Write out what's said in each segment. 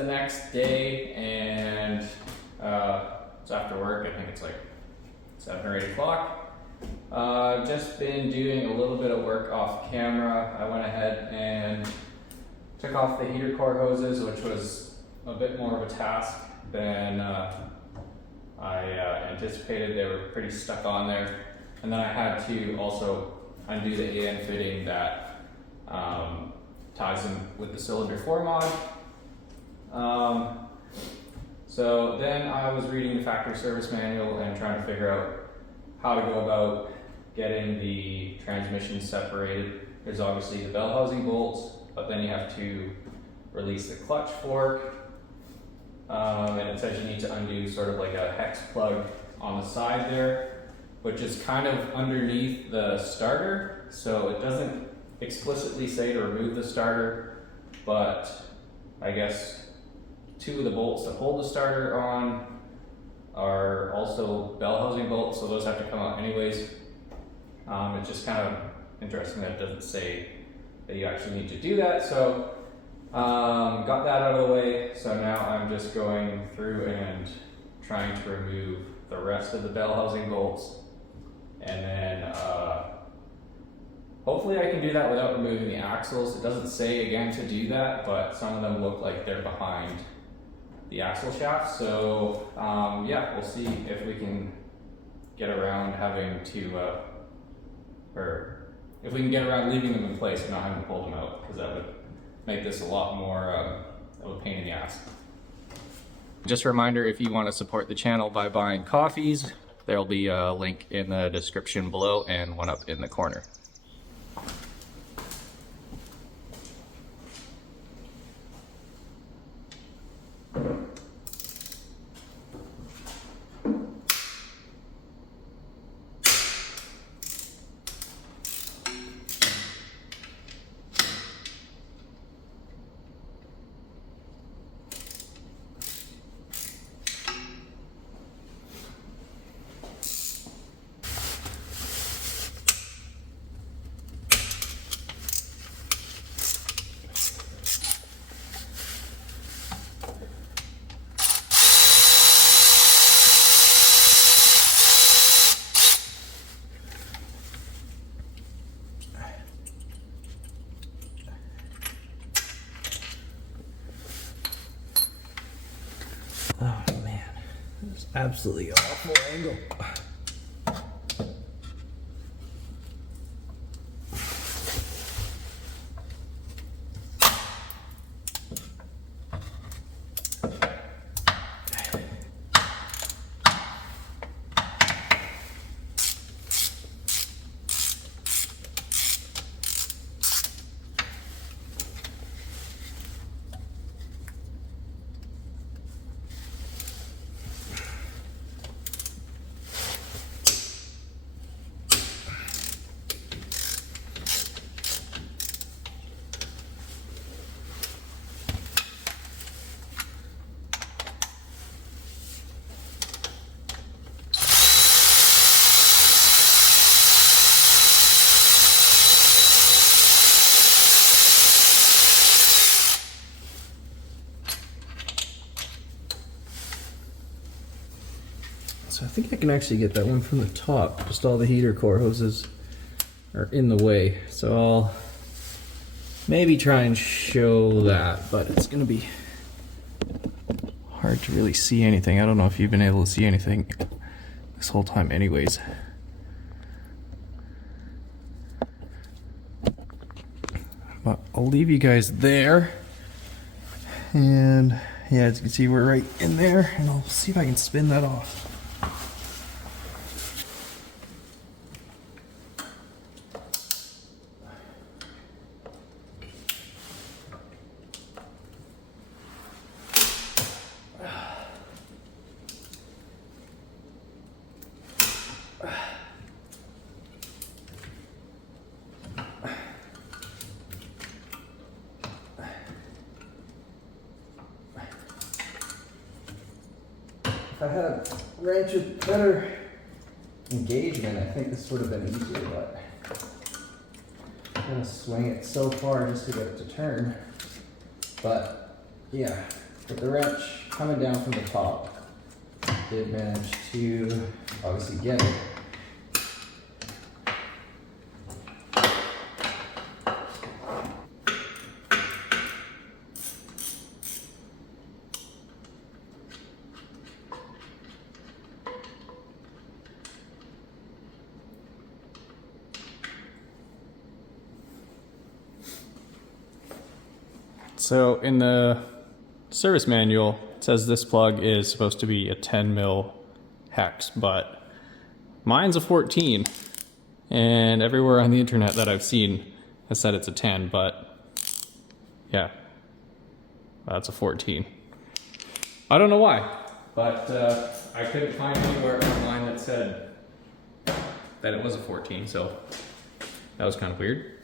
the next day, and it's after work. I think it's like 7 or 8 o'clock. Just been doing a little bit of work off camera. I went ahead and took off the heater core hoses, which was a bit more of a task than I anticipated. They were pretty stuck on there. And then I had to also undo the AN fitting that ties them with the cylinder 4 mod. So then I was reading the factory service manual and trying to figure out how to go about getting the transmission separated. There's obviously the bell housing bolts, but then you have to release the clutch fork. And it says you need to undo sort of like a hex plug on the side there, which is kind of underneath the starter. So it doesn't explicitly say to remove the starter, but I guess 2 of the bolts that hold the starter on are also bell housing bolts, so those have to come out anyways. It's just kind of interesting that it doesn't say that you actually need to do that. So got that out of the way. So now I'm just going through and trying to remove the rest of the bell housing bolts, and then hopefully I can do that without removing the axles. It doesn't say again to do that, but some of them look like they're behind the axle shaft. So yeah, we'll see if we can get around having to, or if we can get around leaving them in place and not having to pull them out, because that would make this a lot more of a pain in the ass. Just a reminder, if you want to support the channel by buying coffees, there'll be a link in the description below and one up in the corner. Oh man, it's absolutely awful angle. So I think I can actually get that one from the top. Just all the heater core hoses are in the way. So I'll maybe try and show that, but it's gonna be hard to really see anything. I don't know if you've been able to see anything this whole time anyways. But I'll leave you guys there. And yeah, as you can see, we're right in there, and I'll see if I can spin that off. If I had a wrench with better engagement, I think this would have been easier, but I'm gonna swing it so far just to get it to turn. But yeah, But the wrench coming down from the top did manage to obviously get it. So in the service manual, it says this plug is supposed to be a 10 mil hex, but mine's a 14. And everywhere on the internet that I've seen has said it's a 10, but yeah, that's a 14. I don't know why, but I couldn't find anywhere online that said that it was a 14, so that was kind of weird.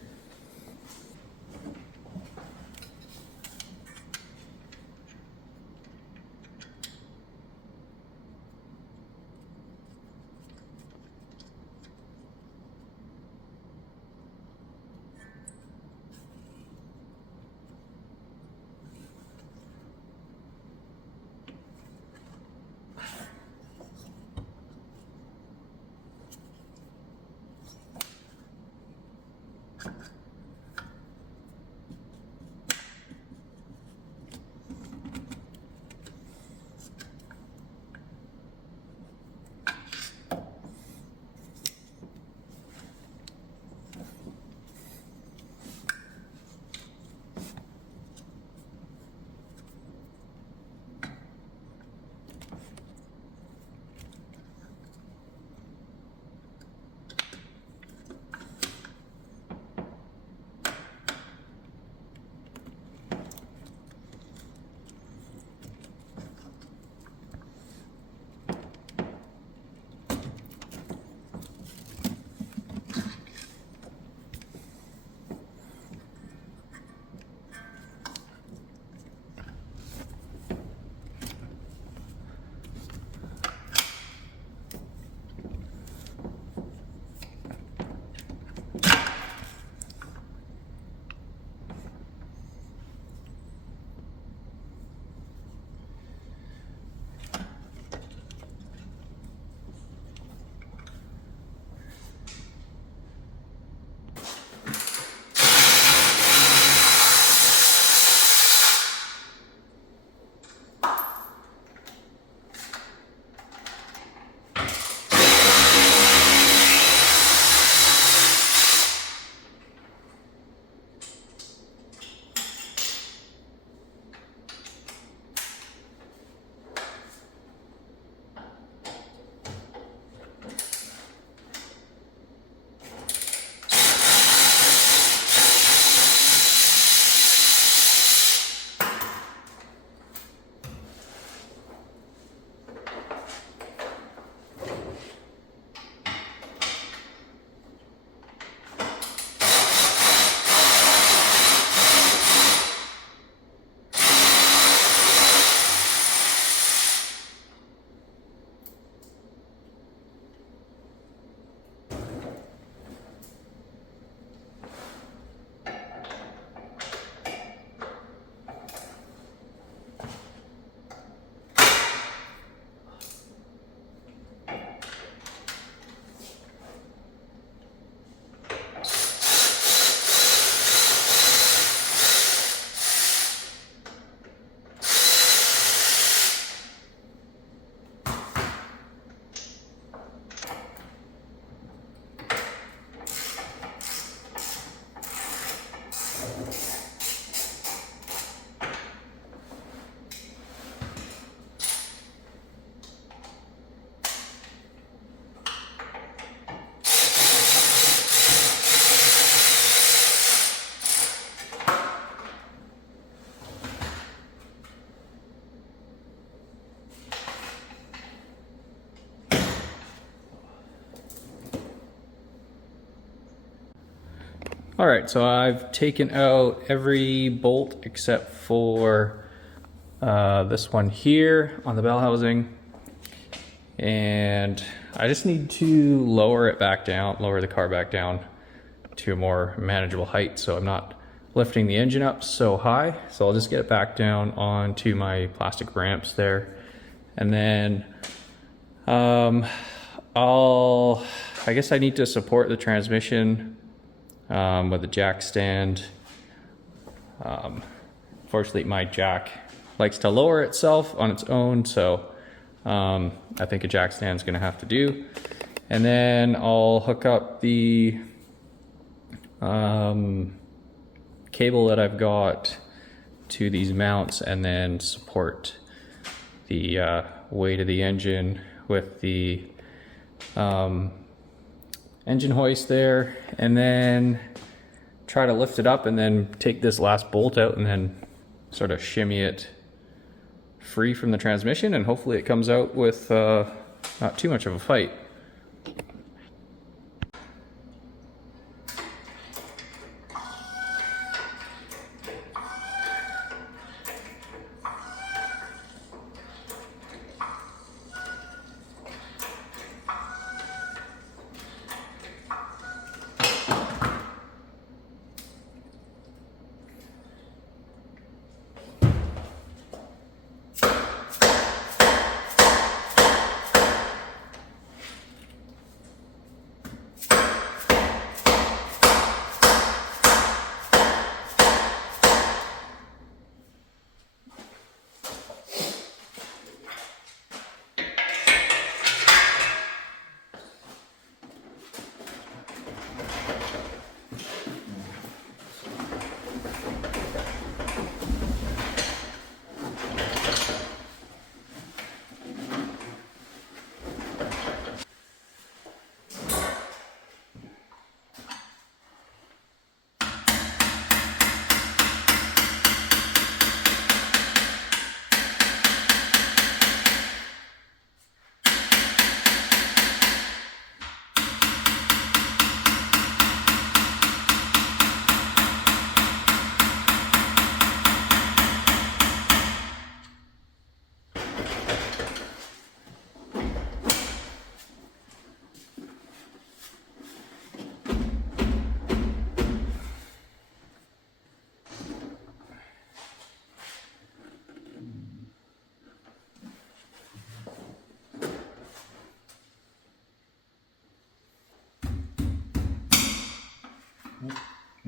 All right, so I've taken out every bolt except for this one here on the bell housing. And I just need to lower it back down, lower the car back down to a more manageable height so I'm not lifting the engine up so high. So I'll just get it back down onto my plastic ramps there. And then I guess I need to support the transmission with a jack stand. Fortunately, my jack likes to lower itself on its own, so I think a jack stand is going to have to do. And then I'll hook up the cable that I've got to these mounts and then support the weight of the engine with the engine hoist there, and then try to lift it up and then take this last bolt out and then sort of shimmy it free from the transmission, and hopefully it comes out with not too much of a fight.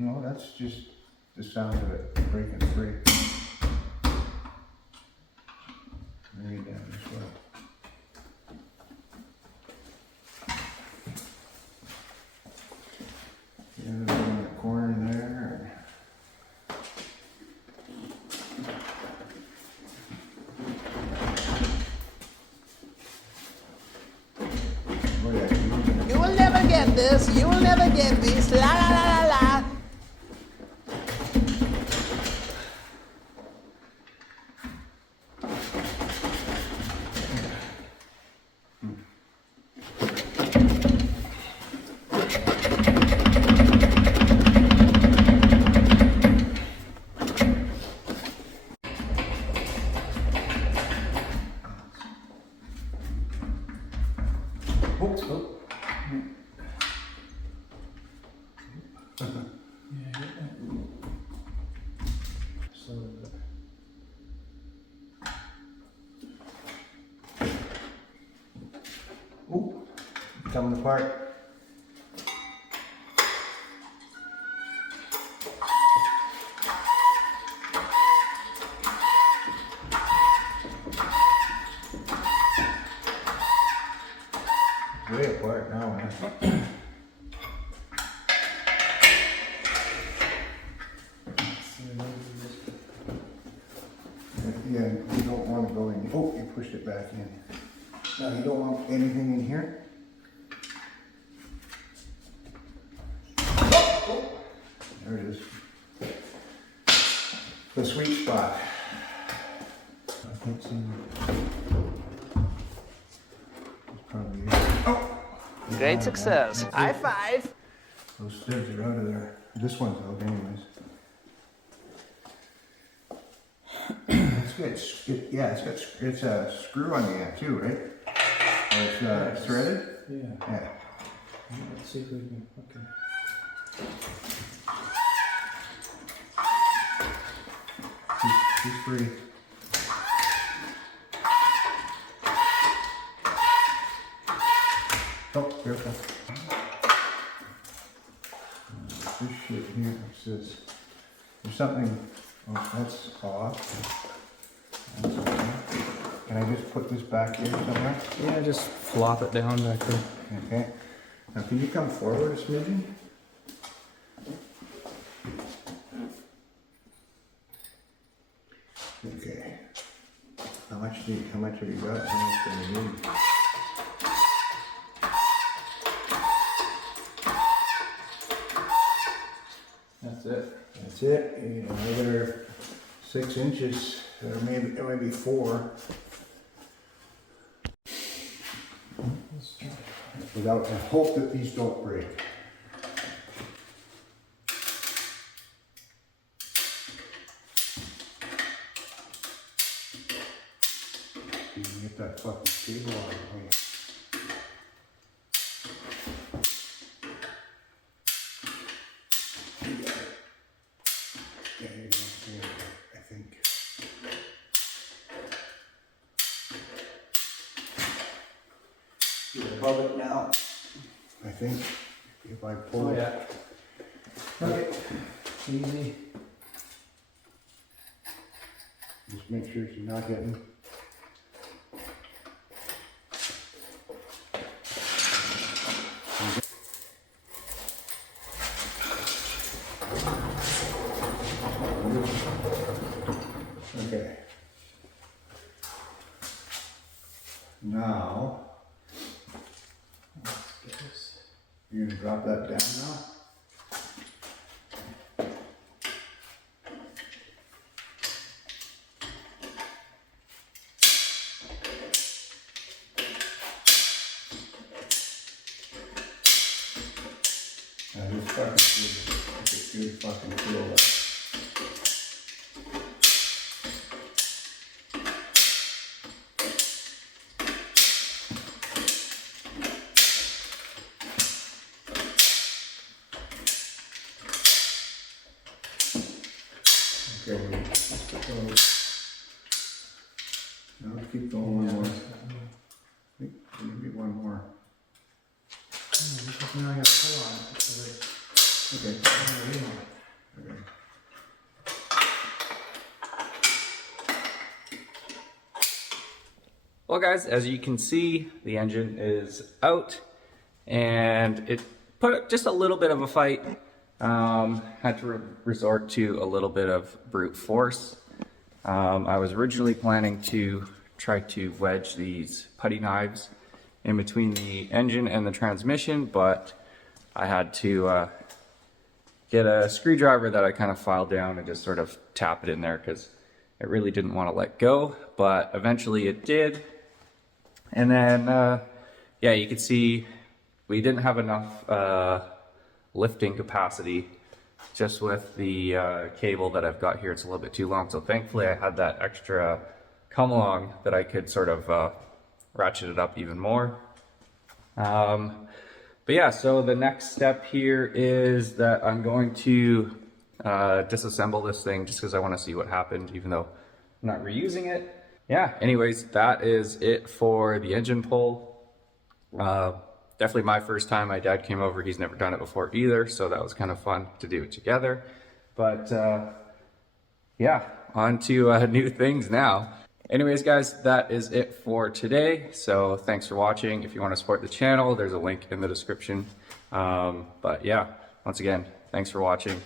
No, that's just the sound of it breaking free. Very down as well. Yeah, in the corner there. Oh yeah, You will never get this. You will never get this. La la la la la. Oops, oh. So, ooh, coming apart. Way apart now, man. Yeah, you don't want to go in. Oh, you pushed it back in. Now you don't want anything in here. Oh, there it is. The sweet spot. I can't see. It's probably it. Oh! Great success. High five. Those studs are out of there. This one's out anyways. It's good. It's a screw on the end too, right? Or it's threaded? Yeah. Yeah. Let's see if we can, okay. She's free. Oh, careful. This shit here, what's this? There's something, oh, that's off. That's okay. Can I just put this back here somewhere? Yeah, just flop it down back there. Okay. Now can you come forward a smidgen? Okay. How much have you got? How much do you need? That's it. That's it. You know, another 6 inches, or maybe 4. Without, I hope that these don't break. You can get that fucking cable out of the way. Yeah, you know, I think. You're above it now. I think if I pull it. Okay, easy. Just make sure she's not getting. Okay. Now, you're gonna drop that down now? This fucking good fucking feel that. Okay, let's put those. Now let's keep going one more. Maybe one more. Now I gotta pull on it. So Okay. Okay. Well guys, as you can see, the engine is out and it put up just a little bit of a fight. Had to resort to a little bit of brute force. I was originally planning to try to wedge these putty knives in between the engine and the transmission, but I had to get a screwdriver that I kind of filed down and just sort of tap it in there because it really didn't want to let go, but eventually it did. And then, yeah, you can see we didn't have enough lifting capacity just with the cable that I've got here. It's a little bit too long, so thankfully I had that extra come along that I could sort of ratchet it up even more. But yeah, so the next step here is that I'm going to disassemble this thing just because I want to see what happened, even though I'm not reusing it. Yeah, anyways, that is it for the engine pull. Definitely my first time. My dad came over, he's never done it before either, so that was kind of fun to do it together. But yeah, on to new things now. Anyways guys, that is it for today. So thanks for watching. If you want to support the channel, there's a link in the description. But yeah, once again, thanks for watching.